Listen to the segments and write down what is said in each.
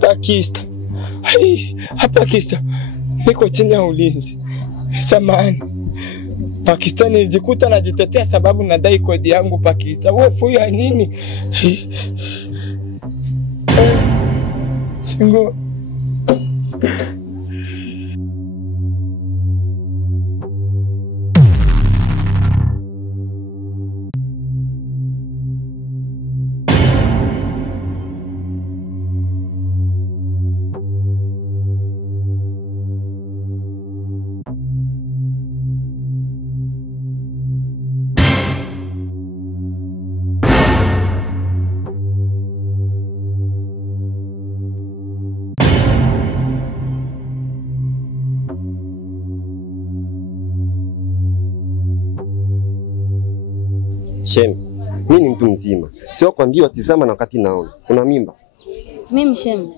Pakista. Hapa Pakista. Niko chini ya ulinzi. Samahani. Pakistani nilijikuta najitetea sababu nadai kodi yangu Pakista. Hofu ya nini? Singo. Shem, mimi ni mtu mzima. Sio kwambia tizama na wakati naona. Una mimba? Mimi Shem.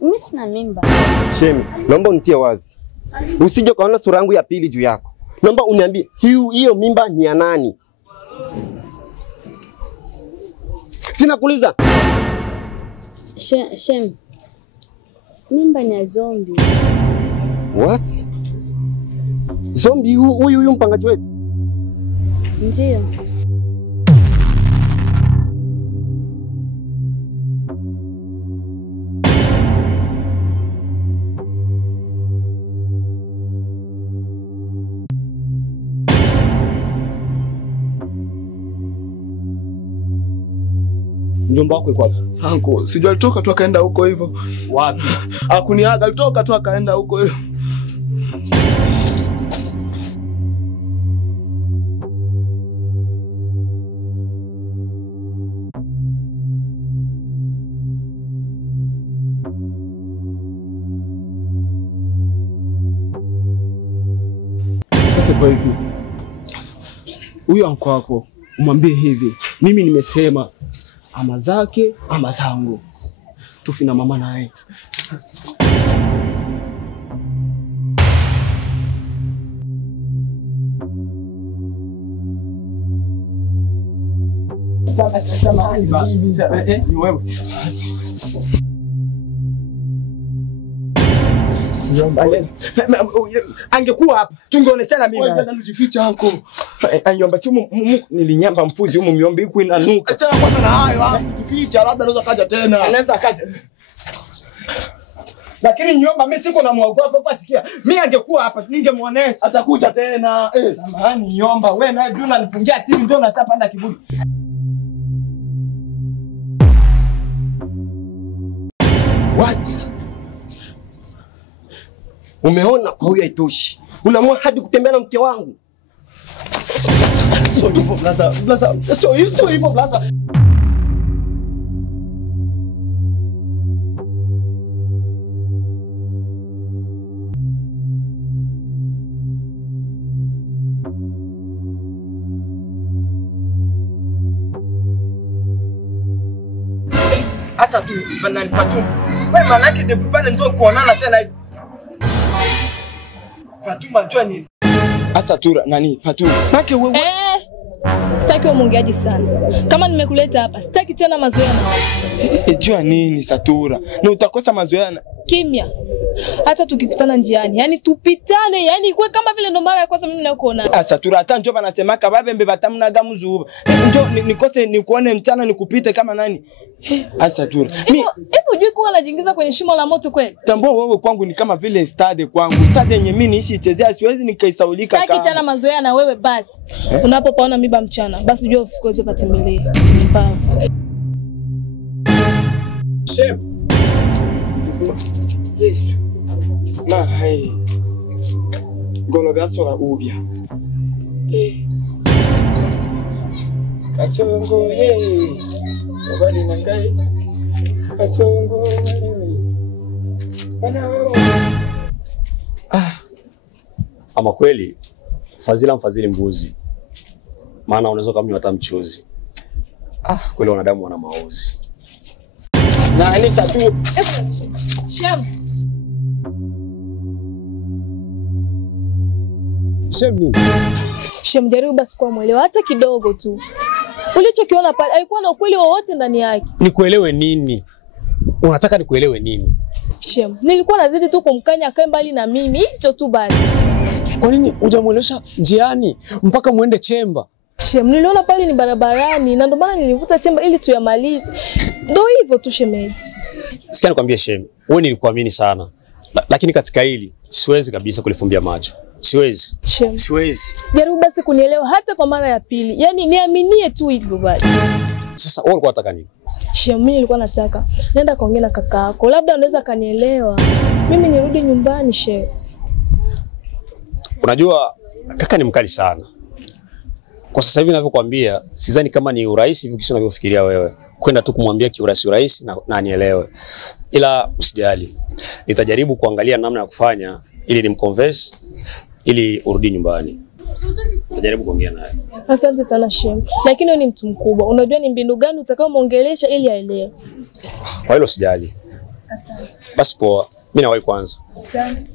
Mimi sina mimba. Shem, naomba unitie wazi. Usije kaona sura yangu ya pili juu yako. Naomba uniambie hiyo mimba ni ya nani? Sina kuuliza. Shem. Mimba ni ya zombie. What? Zombie huyu mpangaji wetu? Ndio. Mjomba wako yuko wapi? Anko, sijui alitoka tu akaenda huko hivyo. Wapi? Hakuniaga, alitoka tu akaenda huko hivyo. Sasa kwa hivi. Huyo anko wako umwambie hivi. Mimi nimesema ama zake ama zangu. Tufi na mama naye. Samahani ni wewe. Angekuwa hapa tungeoneshana mimi. Wewe unajificha anko. Anyomba si nilinyamba mfuzi humu miombe iko inanuka. Acha kwanza na hayo kujificha, labda anaweza kaja tena. Anaweza kaja. Lakini nyomba mimi siko na muogopa kwa sikia. Mimi angekuwa hapa ningemuonesha. Atakuja tena. Samahani nyomba, wewe naye ndio unanifungia siri ndio unatapanda kiburi. What? Umeona kwa huyu haitoshi. Unaamua hadi kutembea na mke wangu. So hivyo blaza. So hivyo blaza. Asa tu fanani Fatum. Wewe manake de buvale ndio kuonana tena hivi. Fatuma njoo ni. Asa tu nani Fatum. Make wewe. Sitaki umongeaji sana. Kama nimekuleta hapa, sitaki tena mazoea na wewe. Jua nini Satura? Na utakosa mazoea na kimya. Hata tukikutana njiani, yani tupitane, yani ikuwe kama vile ndo mara ya kwanza mimi nakuona. Satura hata njoo banasema kababembe batamuna gamuzuba. Njoo nikose nikuone mchana nikupite kama nani? Satura. Hivi unajui kuwa anajiingiza kwenye shimo la moto kweli? Tambua wewe kwangu ni kama vile stade kwangu. Stade yenye mimi niishi chezea siwezi nikaisaulika kama. Sitaki tena mazoea na wewe basi. Unapopaona miba mchana, basi unajua usikoze patembelee. Mbavu. Shem. Yesu. Ma hai. Golo gaso la ubia. Kasongo Obali nangai. Kasongo Bana wewe. Ama kweli Fazila mfadhili mbuzi. Maana unaweza kumnywa hata mchuzi. Kweli wanadamu wana maozi. Na Anisa tu. Shem. Shem nini? Shem jaribu basi kwa mwelewa hata kidogo tu. Ulichokiona pale alikuwa na ukweli wowote ndani yake. Nikuelewe nini? Unataka nikuelewe nini? Shem, nilikuwa nazidi tu kumkanya akae mbali na mimi, hicho tu basi. Kwa nini hujamuelewesha njiani mpaka muende chemba? Shem, niliona pale ni barabarani na ndio maana nilivuta chemba ili tuyamalize. Ndio hivyo tu shemeji. Sikia nikwambie Shem, wewe nilikuamini sana. Lakini katika hili siwezi kabisa kulifumbia macho. Siwezi. Shem, Siwezi. jaribu basi kunielewa hata kwa mara ya pili. Yaani niaminie tu hivyo basi. Sasa wewe ulikuwa unataka nini? Shem, mimi nilikuwa nataka nenda kaongea na kaka yako. Labda unaweza kanielewa. Mimi nirudi nyumbani, Shem. Unajua kaka ni mkali sana. Kwa sasa hivi ninavyokuambia, sidhani kama ni urahisi hivi kisha unavyofikiria wewe. Kwenda tu kumwambia kiurahisi na anielewe. Ila usijali. Nitajaribu kuangalia namna ya kufanya ili nimconvince ili urudi nyumbani. Nitajaribu kuongea naye. Asante sana Shem. Lakini wewe ni mtu mkubwa. Unajua ni mbinu gani utakayomuongelesha ili aelewe. Kwa hilo usijali. Asante. Basi poa. Mimi nawahi kwanza. Asante.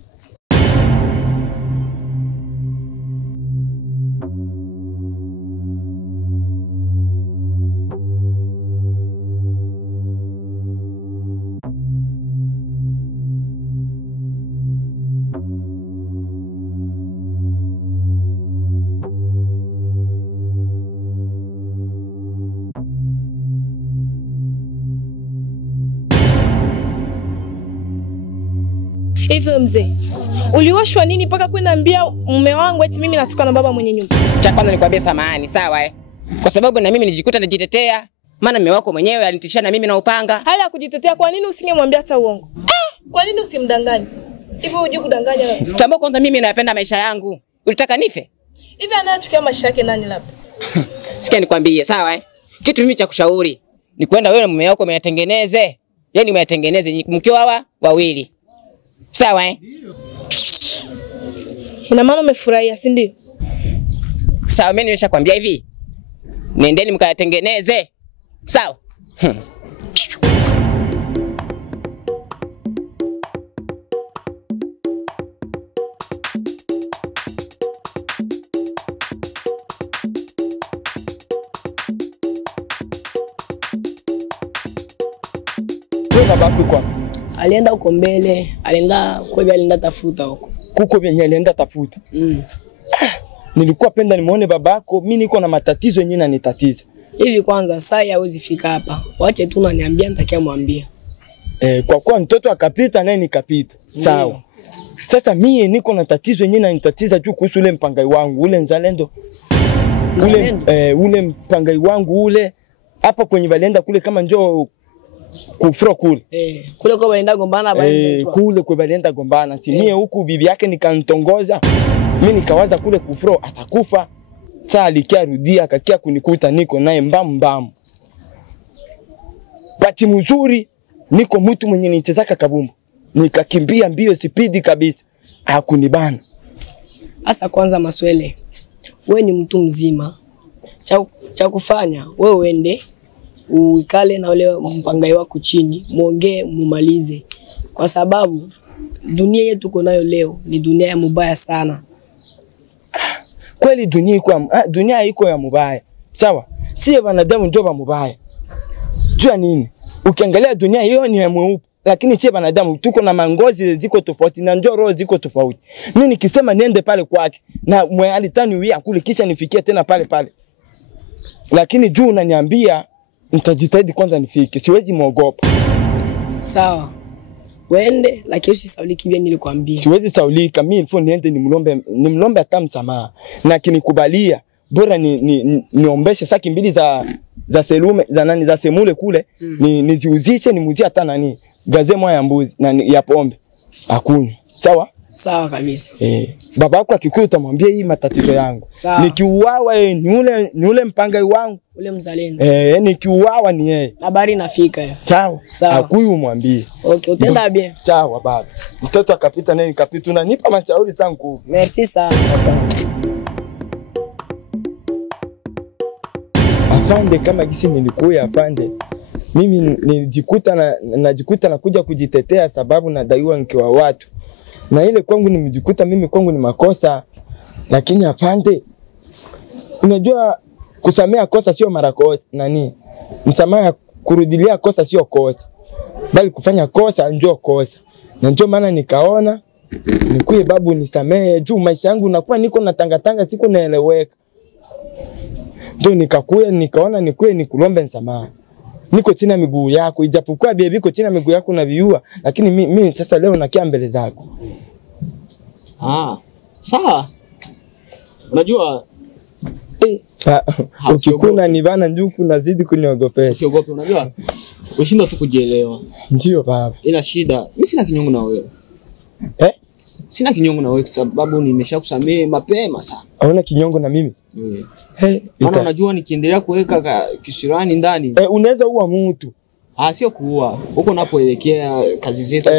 Hivyo mzee, uliwashwa nini mpaka kwenda mume wangu eti mimi natoka na baba mwenye nyumba? Cha kwanza nikwambie samahani, sawa Kwa sababu na mimi nijikuta najitetea, maana mume wako mwenyewe alinitishia na mimi na upanga. Hala kujitetea, kwa nini usingemwambia hata uongo? Kwa nini usimdanganye? Hivyo hujui kudanganya wewe? Tambua kwanza mimi napenda maisha yangu. Ulitaka nife? Hivi anayechukia maisha yake nani labda? Sikia nikwambie, sawa Kitu mimi cha kushauri ni kwenda wewe na mume wako myatengeneze. Yaani myatengeneze mkiwa hawa wawili. Sawa Ina maana umefurahia, si ndio? Sawa, mimi nimeshakwambia hivi. Nendeni mkayatengeneze. Sawa? Wewe babako kwa alienda huko mbele, alienda tafuta huko. kuko vyenye alienda tafuta. Nilikuwa penda nimuone babako, mimi niko na matatizo yenyewe na nitatiza. Hivi kwanza saa hawezi fika hapa. Wache tu unaniambia nitakia mwambia. Kwa kuwa mtoto akapita naye nikapita. Sawa. Sasa mimi niko na tatizo yenyewe na nitatiza juu kuhusu ule mpangai wangu, ule mzalendo. Ule mpangai wangu ule hapa kwenye walienda kule kama njoo kufro kule. Kule kwa walienda gombana baadhi. Kule kwa walienda gombana. Si mie huku bibi yake nikantongoza. Mimi nikawaza kule kufro atakufa. Sasa alikia rudia akakia kunikuta niko naye mbambamu. Bati mzuri niko mtu mwenye nichezaka kabumbu. Nikakimbia mbio spidi kabisa. Hakunibana. Asa kwanza Maswele. Wewe ni mtu mzima. Cha kufanya wewe uende uikale na ule mpangai wako chini, muongee mumalize. Kwa sababu dunia yetu tuko nayo leo ni dunia ya mubaya sana. Kweli dunia iko ya mubaya. Sawa? Si wanadamu ndio wa mubaya. Jua nini? Ukiangalia dunia hiyo ni ya mweupe, lakini si wanadamu tuko na mangozi ziko tofauti na ndio roho ziko tofauti. Mimi nikisema niende pale kwake na mwali tani wia kule kisha nifikie tena pale pale. Lakini juu unaniambia nitajitahidi kwanza nifike. Siwezi muogopa. Sawa. Wende lakini usisauliki vile nilikwambia. Siwezi saulika, mimi nifo niende nimlombe hata msamaha. Na kinikubalia bora niombeshe saki mbili za selume za nani za semule kule niziuzishe nimuzie hata nani gaze moja ya mbuzi na ya pombe akunywe. Sawa? Sawa kabisa. Babako akikuta mwambie hii matatizo yangu. Nikiuawa ni ule mpangai wangu. Ule mzalendo. Nikiuawa ni yeye. Habari nafika. Sawa. Akuyu mwambie. Okay, utenda bien. Sawa baba. Mtoto akapita nani kapita unanipa mashauri zangu. Merci sana. Afande kama gisi nilikuya afande. Mimi najikuta na kuja kujitetea sababu nadaiwa nikiwa watu. Na ile kwangu nimejikuta mimi kwangu ni makosa. Lakini afande unajua kusamea kosa sio mara kosa nani. Msamaha kurudilia kosa sio kosa. Bali kufanya kosa ndio kosa. Na ndio maana nikaona nikuye babu nisamee juu maisha yangu nakuwa niko na tangatanga siku naeleweka. Ndio nikakuya nikaona nikuye nikulombe msamaha. Niko chini ya miguu yako ijapokuwa bibi iko chini ya miguu yako na viua lakini mimi sasa leo nakia mbele zako. Sawa. Unajua ukikuna ni bana njuku nazidi kuniogopesha. Usiogope, unajua ushinda tu kujielewa. Ndio baba. Ila shida, mimi sina kinyongo na wewe. Sina kinyongo na wewe kwa sababu nimeshakusamehe mapema sana. Hauna kinyongo na mimi? Maana unajua nikiendelea kuweka kisirani ndani, unaweza uwa mtu. Sio kuua. Huko unapoelekea kazi zetu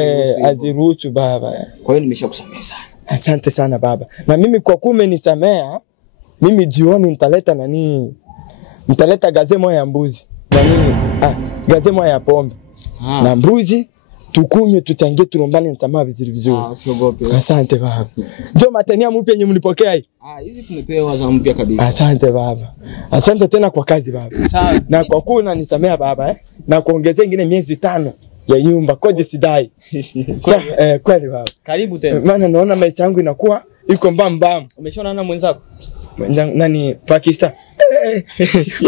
aziruhusu baba. Kwa hiyo nimeshakusamehe sana. Asante sana baba. Na mimi kwa kume nisamea, mimi jioni nitaleta nani? Nitaleta gazemo ya mbuzi. Nani? Gazemo ya pombe. Na mbuzi tukunywe tuchangie tulombane msamaha vizuri vizuri. Usiogope. Asante baba. Ndio matania mpya yenye mlipokea hii. Hizi tumepewa za mpya kabisa. Asante baba. Asante tena kwa kazi baba. Sawa. Na kwa kuwa unanisamea baba na kuongezea ingine miezi 5 ya nyumba kodi sidai. Kweli baba. Karibu tena. Maana naona maisha yangu inakuwa iko mbamba. Umeshaona na mwenzako? Nani Pakistan.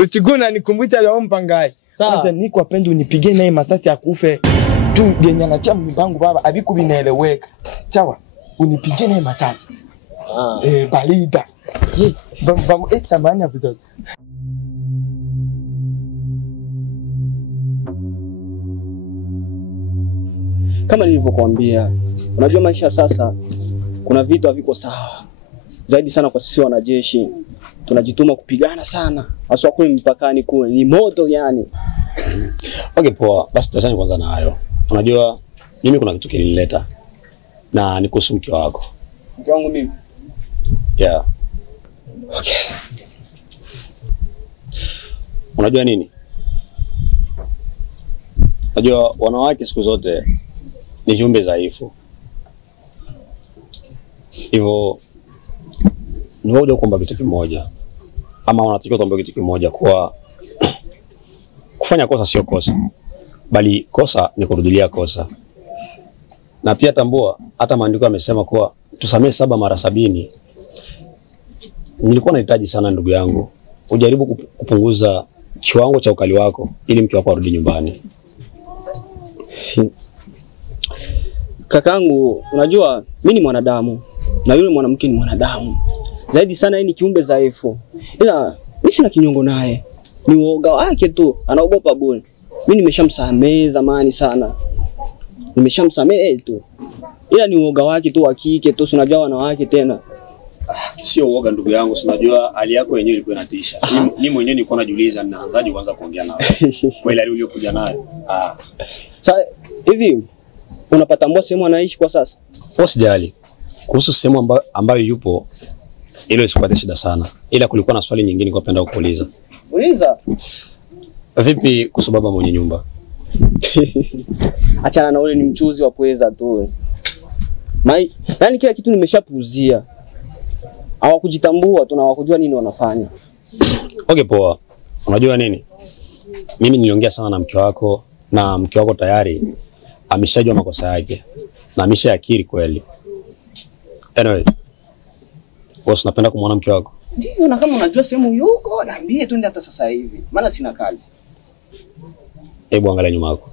Usiguna nikumbusha leo mpangai. Sasa niko apende unipige naye masasi akufe. Tu yenye anatia mbangu baba abiku binaeleweka. Sawa. Unipige naye masasi. Balida. Bam samani hapo. Kama nilivyokuambia, unajua maisha sasa kuna vitu haviko sawa. Zaidi sana kwa sisi wanajeshi. Tunajituma kupigana sana. Hasa kule mpakani kule ni moto yani. Okay poa, basi tutachana kwanza na hayo. Unajua mimi kuna kitu kilinileta na ni kuhusu mke wako. Mke wangu mimi? Yeah. Okay. Unajua nini? Unajua wanawake siku zote ni viumbe dhaifu. Hivyo ni wewe kuomba kitu kimoja. Ama unatakiwa kuomba kitu kimoja kwa kufanya kosa sio kosa. Bali kosa ni kurudilia kosa. Na pia tambua hata maandiko yamesema kuwa tusamee 7 mara 70. Nilikuwa nahitaji sana ndugu yangu ujaribu kupunguza kiwango cha ukali wako ili mke wako arudi nyumbani. Kakangu, unajua mimi ni mwanadamu na yule mwanamke ni mwanadamu. Zaidi sana yeye ni kiumbe dhaifu. Ila mimi sina kinyongo naye. Ni uoga wake tu, anaogopa bure. Mimi nimeshamsamehe zamani sana. Nimeshamsamehe tu. Ila ni uoga wake tu wa kike tu, unajua wanawake tena. Sio uoga ndugu yangu, unajua hali yako yenyewe ilikuwa inatisha. Mimi mwenyewe nilikuwa najiuliza ninaanzaje kuanza kuongea nawe. Kwa ile hali uliyokuja nayo. Sasa hivi unapatambua sehemu anaishi kwa sasa? Usijali. Kuhusu sehemu ambayo yupo ile usipate shida sana. Ila kulikuwa na swali nyingine kwa penda kukuuliza. Uliza. Vipi kuhusu baba mwenye nyumba? Achana na ule ni mchuzi wa pweza tu. Yaani kila kitu nimeshapuuzia. Hawakujitambua tu na hawakujua nini wanafanya. Okay poa. Unajua nini? Mimi niliongea sana na mke wako na mke wako tayari ameshajua makosa yake na ameshayakiri kweli. Anyway, wewe unapenda kumuona mke wako? Ndio, na kama unajua sehemu yuko, niambie twende hata sasa hivi. Maana sina kazi. Hebu angalia nyuma yako.